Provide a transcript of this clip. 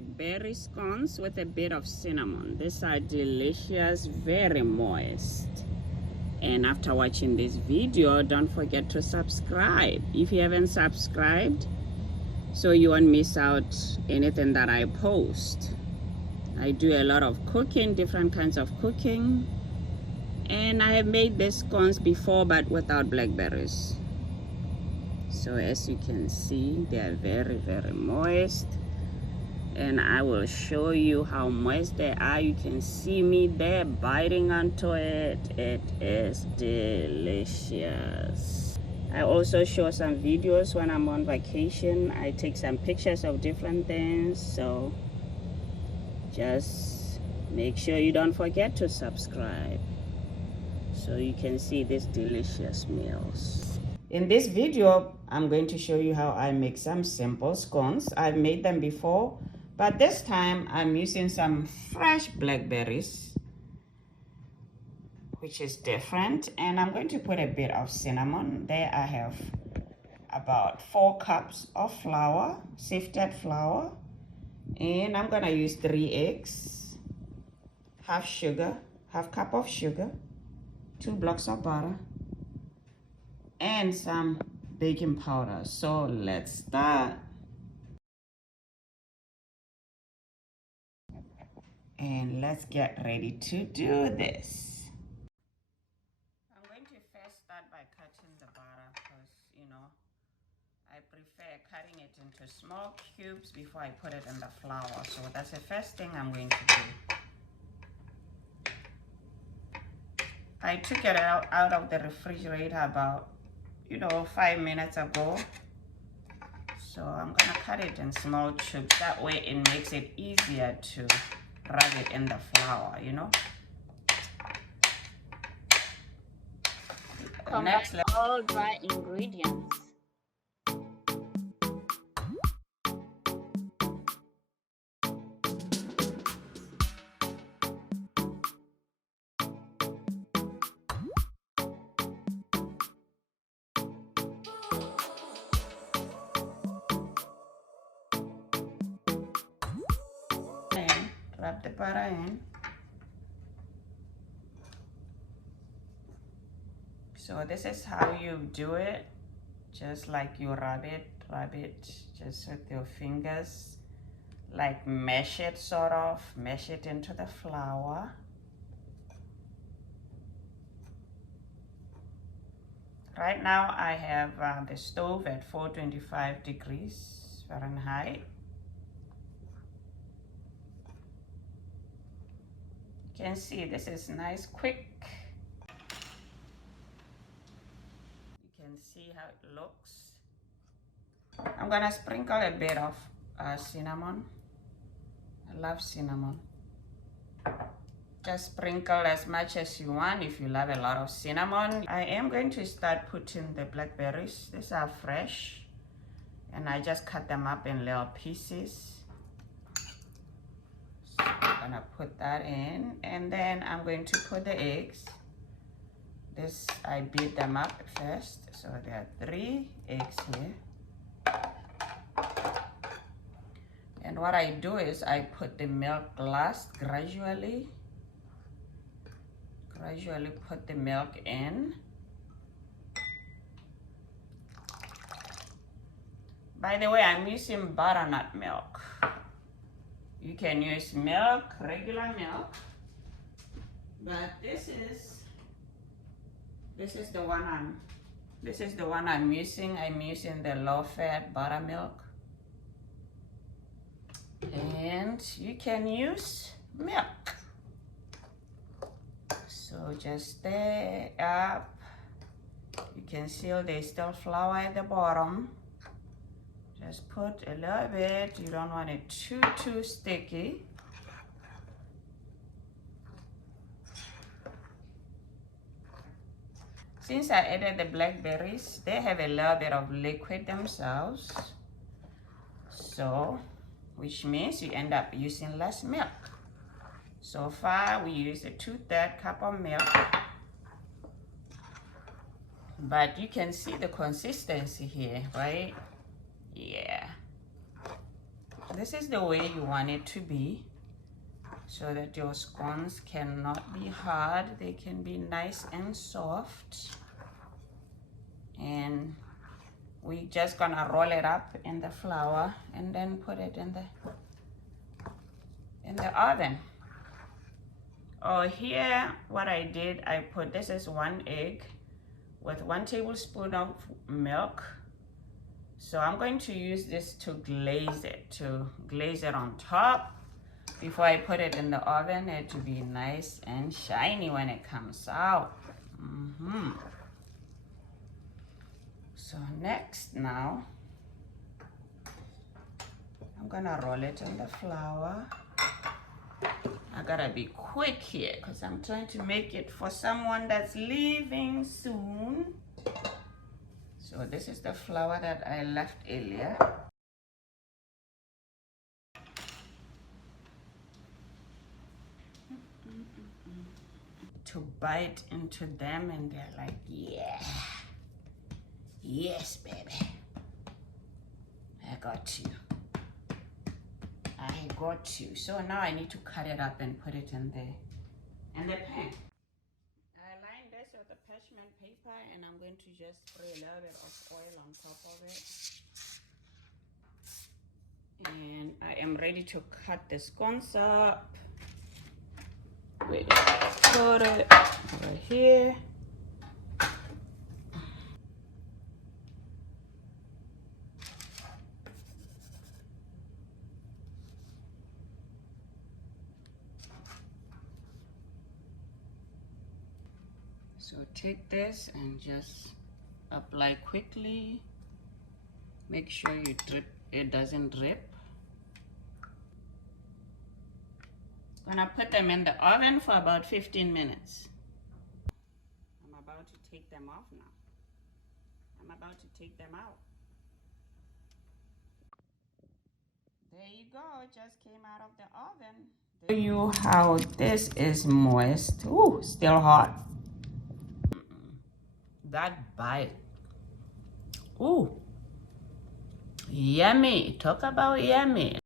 blackberry scones with a bit of cinnamon. These are delicious, very moist. And after watching this video, don't forget to subscribe if you haven't subscribed, so you won't miss out anything that I post. I do a lot of cooking, different kinds of cooking, and I have made these scones before but without blackberries. So as you can see, they are very, very moist, and I will show you how moist they are. You can see me there biting onto it. It is delicious. I also show some videos when I'm on vacation. I take some pictures of different things, so just make sure you don't forget to subscribe so you can see these delicious meals. In this video, I'm going to show you how I make some simple scones. I've made them before, but this time I'm using some fresh blackberries, which is different, and I'm going to put a bit of cinnamon. There I have about 4 cups of flour, sifted flour, and I'm gonna use 3 eggs, half cup of sugar, 2 blocks of butter, and some baking powder. So let's start. And let's get ready to do this. I'm going to first start by cutting the butter because, you know, I prefer cutting it into small cubes before I put it in the flour. So that's the first thing I'm going to do. I took it out of the refrigerator about, 5 minutes ago. So I'm gonna cut it in small cubes. That way it makes it easier to rub it in the flour, Next, all dry ingredients. Rub the butter in. So this is how you do it, just like you rub it just with your fingers, like mash it into the flour. Right now I have the stove at 425 degrees Fahrenheit. You can see this is nice, quick. You can see how it looks. I'm gonna sprinkle a bit of cinnamon. I love cinnamon. Just sprinkle as much as you want if you love a lot of cinnamon. I am going to start putting the blackberries. These are fresh, and I just cut them up in little pieces. So I'm gonna put that in, and then I'm going to put the eggs. This, I beat them up first, so there are 3 eggs here. And what I do is I put the milk last, gradually put the milk in. By the way, I'm using butternut milk. You can use milk, regular milk, but this is the one I'm using. I'm using the low-fat buttermilk, and you can use milk. So just stir up. You can see there's still flour at the bottom. Just put a little bit. You don't want it too sticky. Since I added the blackberries, they have a little bit of liquid themselves. So, which means you end up using less milk. So far, we use a 2/3 cup of milk. But you can see the consistency here, right? Yeah. this is the way you want it to be, so that your scones cannot be hard. They can be nice and soft. And we're just gonna roll it up in the flour and then put it in the oven. Oh, here what I did, I put, this is 1 egg with 1 tablespoon of milk. So I'm going to use this to glaze it on top before I put it in the oven. It to be nice and shiny when it comes out. So next, now I'm gonna roll it in the flour. I gotta be quick here because I'm trying to make it for someone that's leaving soon. So this is the flour that I left earlier. To bite into them, and they're like, yeah, yes, baby, I got you. I got you. So now I need to cut it up and put it in the pan. I lined this with the parchment paper, and I'm going to just spray a little bit of oil on top of it. And I am ready to cut the scones up. Wait, put it right here. So take this and just apply quickly. Make sure it doesn't drip. Gonna put them in the oven for about 15 minutes. I'm about to take them off now. I'm about to take them out. There you go, it just came out of the oven. Show you how this is moist. Ooh, still hot. That bite. Ooh, yummy. Talk about yummy.